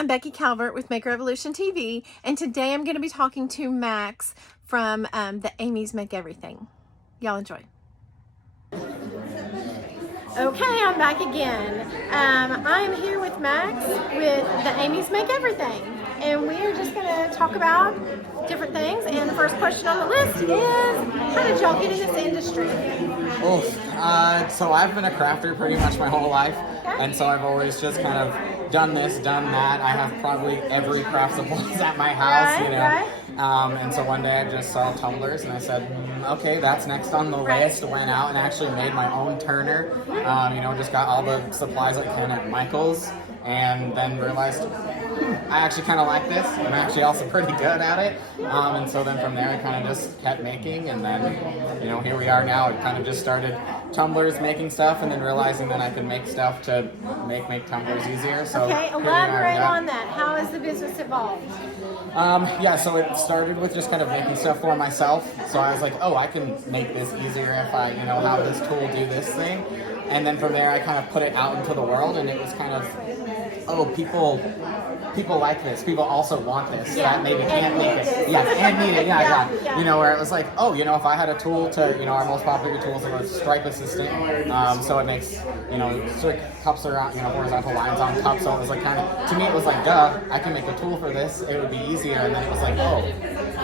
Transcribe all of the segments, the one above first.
I'm Becky Calvert with Make Revolution TV, and today I'm going to be talking to Max from the Amy's Make Everything. Y'all enjoy. Okay, I'm back again. I am here with Max with the Amy's Make Everything, and we are just going to talk about different things. And the first question on the list is, how did y'all get in this industry? So I've been a crafter pretty much my whole life, and so I've always just kind of done this, done that. I have probably every craft supplies at my house, Right. And so one day I just saw tumblers, and I said, okay, that's next on the list. Went out and actually made my own turner. Just got all the supplies I can at Michael's, and then realized I actually kind of like this. I'm actually also pretty good at it. And so then from there I kind of just kept making, and then, here we are now. I kind of just started tumblers, making stuff, and then realizing that I could make stuff to make tumblers easier. So okay, elaborate on that. How has the business evolved? So it started with just kind of making stuff for myself. So I was like, oh, I can make this easier if I, have this tool do this thing. And then from there I kind of put it out into the world, and it was kind of, oh, people like this. People also want this. Yeah. That maybe can't make it. Yeah, and need it. Yeah. Where it was like, oh, if I had a tool to, our most popular tools are a stripe assistant. So it makes, cups around, horizontal lines on cups. So it was like kind of, to me it was like, duh, I can make a tool for this. It would be easier. And then it was like, oh,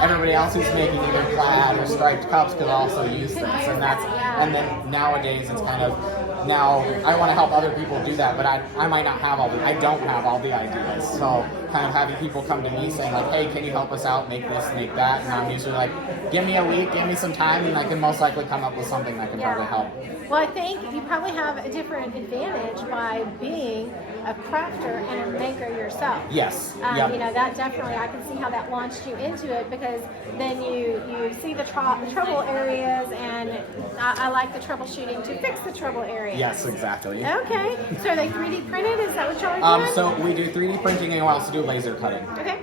everybody else who's making either plaid or striped cups could also use this. And then nowadays it's kind of, now I want to help other people do that, but I might not have I don't have all the ideas. So kind of having people come to me saying like, hey, can you help us out, make this, make that? And I'm usually like, give me a week, give me some time, and I can most likely come up with something that can probably help. Well, I think you probably have a different advantage by being a crafter and a maker yourself. Yes. That definitely, I can see how that launched you into it, because then you see the trouble areas, and I like the troubleshooting to fix the trouble areas. Yes, exactly. Okay. So are they 3D printed? Is that what y'all are doing? So we do 3D printing, and we also do laser cutting. Okay.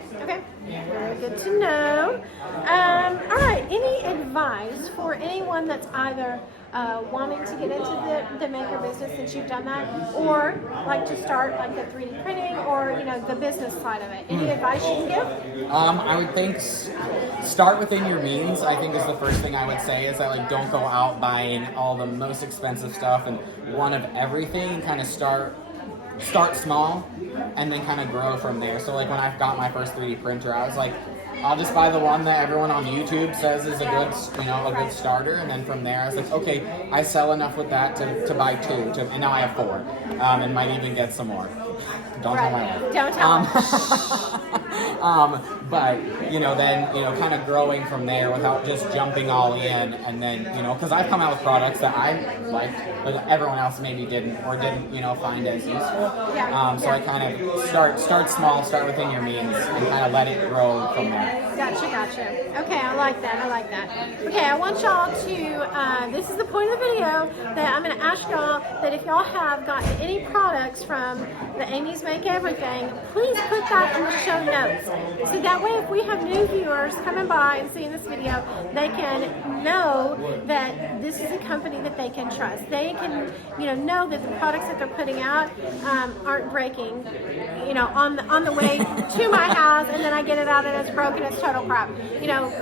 Very good to know. All right. Any advice for anyone that's either wanting to get into the maker business, since you've done that, or like to start like the 3D printing, or the business side of it? Any advice you can give? I would think start within your means. I think is the first thing I would say, is that like don't go out buying all the most expensive stuff and one of everything. Kind of start small and then kind of grow from there. So like when I got my first 3D printer, I was like, I'll just buy the one that everyone on YouTube says is a good starter, and then from there I was like, okay, I sell enough with that to buy two, and now I have four, and might even get some more. Don't tell my wife. Don't tell But then kind of growing from there without just jumping all in, and then because I've come out with products that I liked, but everyone else maybe didn't find as useful. So I kind of start small, start within your means, and kind of let it grow from there. Gotcha. Okay, I like that. Okay, I want y'all to, this is the point of the video, that I'm going to ask y'all that if y'all have gotten any products from the Amy's Make Everything, please put that in the show notes. So that way if we have new viewers coming by and seeing this video, they can know that this is a company that they can trust. They can, know that the products that they're putting out aren't breaking, on the way to my house, and then I get it out and it's broken. It's total crap.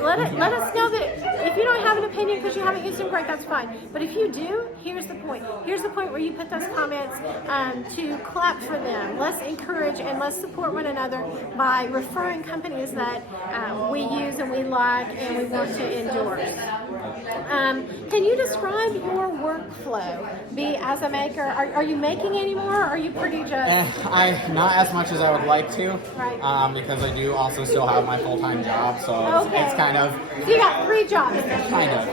Let us know that if you don't have an opinion because you haven't used them, great, that's fine. But if you do, here's the point. Here's the point where you put those comments to clap for them. Let's encourage and let's support one another by referring companies that we use and we like and we want to endorse. Can you describe your workflow? As a maker, are you making anymore? Or are you pretty just? Not as much as I would like to, right? Because I do also still have my full-time job, so it's kind of. So you got 3 jobs. Kind of.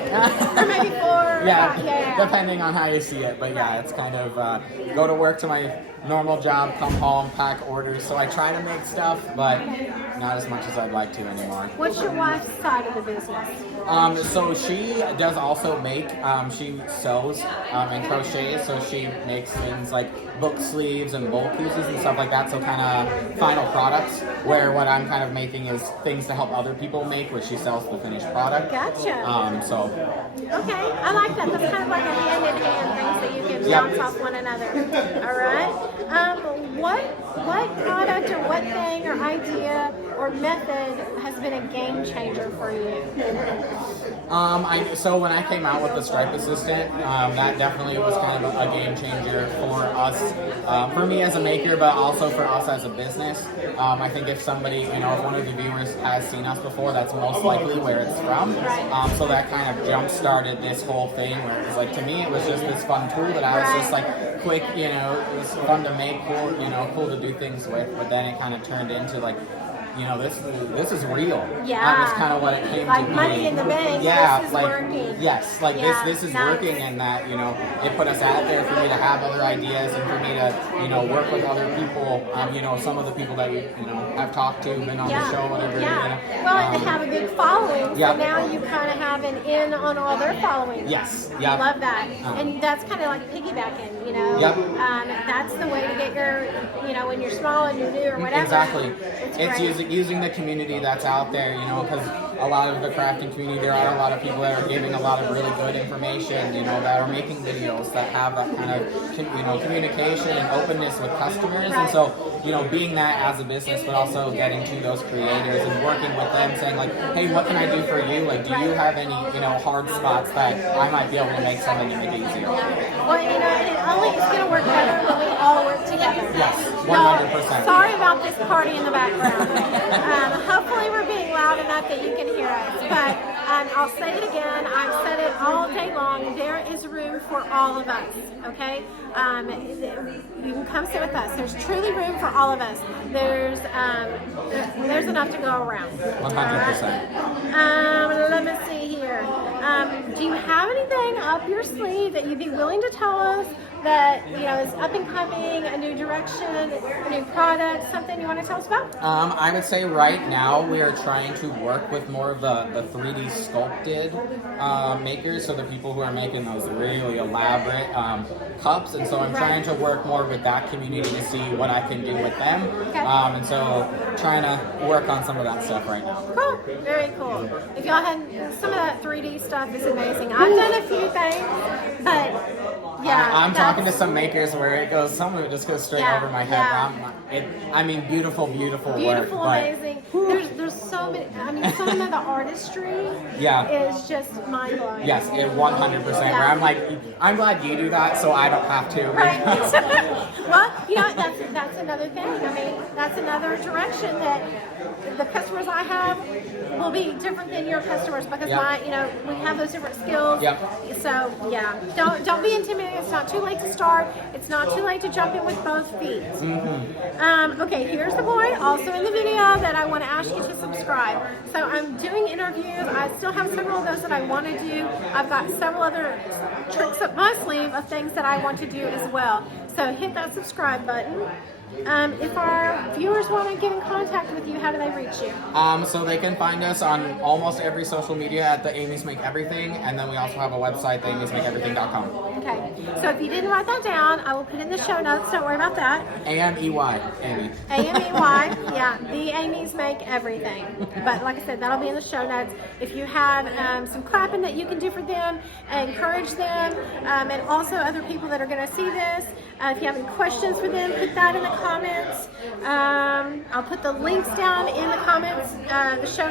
Or maybe 4. Yeah, depending on how you see it. But yeah, it's kind of go to work to my normal job, come home, pack orders. So I try to make stuff, but not as much as I'd like to anymore. What's your wife's side of the business? So she does also make, she sews and crochets, so she makes things like book sleeves and bowl pieces and stuff like that, so kind of final products, where what I'm kind of making is things to help other people make, which she sells the finished product. Gotcha. Okay, I like that. That's kind of like a hand-in-hand things that you can bounce off one another. All right. What product or what what thing or idea or method has been a game changer for you? So when I came out with the Stripe Assistant, that definitely was kind of a game changer for us, for me as a maker, but also for us as a business. I think if somebody, if one of the viewers has seen us before, that's most likely where it's from. So that kind of jump started this whole thing where it was like, to me, it was just this fun tool that I was just like quick, it was fun to make, cool, cool to do things with, but then it kind of turned into like, this is real. Yeah. That was kind of what it came like to be. Money in the bank. Yeah, This is like working. yes, like this is nice. working, and that it put us out there for me to have other ideas and for me to work with other people. Some of the people that we have talked to, been on the show, whatever. Well, and they have a big following, so now you kind of have an in on all their following. Yes. I love that, and that's kind of like piggybacking. That's the way to get your, when you're small and you're new or whatever. Exactly. It's great. using the community that's out there, because a lot of the crafting community, there are a lot of people that are giving a lot of really good information, that are making videos that have that kind of, communication and openness with customers. And so, being that as a business, but also getting to those creators and working with them, saying like, hey, what can I do for you? Like, do you have any, hard spots that I might be able to make something a bit easier? Well, it's going to work better when we all work together. Yes, 100%. Sorry about this party in the background. Hopefully we're being loud enough that you can hear us. But I'll say it again. I've said it all day long. There is room for all of us, okay? You can come sit with us. There's truly room for all of us. There's enough to go around. 100%. Let me see here. Do you have anything up your sleeve that you'd be willing to tell us that is up and coming, a new direction, a new product, something you want to tell us about? I would say right now we are trying to work with more of the 3D sculpted makers, so the people who are making those really elaborate cups, and so I'm trying to work more with that community to see what I can do with them. Okay. And so trying to work on some of that stuff right now. Cool, very cool. If y'all had some of that 3D stuff, is amazing. I've done a few things, but I'm talking to some makers where it goes, some of it just goes straight over my head. Beautiful work. Amazing. There's so many. Some of the artistry is just mind blowing. Yes, 100%. Where I'm like, I'm glad you do that, so I don't have to. Right. Well, that's another thing. That's another direction that the customers I have will be different than your customers because we have those different skills. So don't be intimidated. It's not too late to start. It's not too late to jump in with both feet. Okay, here's the boy also in the video that I want to ask you to subscribe. So I'm doing interviews. I still have several of those that I want to do. I've got several other tricks up my sleeve of things that I want to do as well. So hit that subscribe button. If our viewers want to get in contact with you, how do they reach you? So they can find us on almost every social media at the Amy's Make Everything, and then we also have a website, theamysmakeeverything.com. Okay, so if you didn't write that down, I will put in the show notes. Don't worry about that. A-M-E-Y, Amy. A-M-E-Y, the Amy's Make Everything. But like I said, that'll be in the show notes. If you have some clapping that you can do for them, encourage them, and also other people that are going to see this. If you have any questions for them, put that in the comments. I'll put the links down in the comments, the show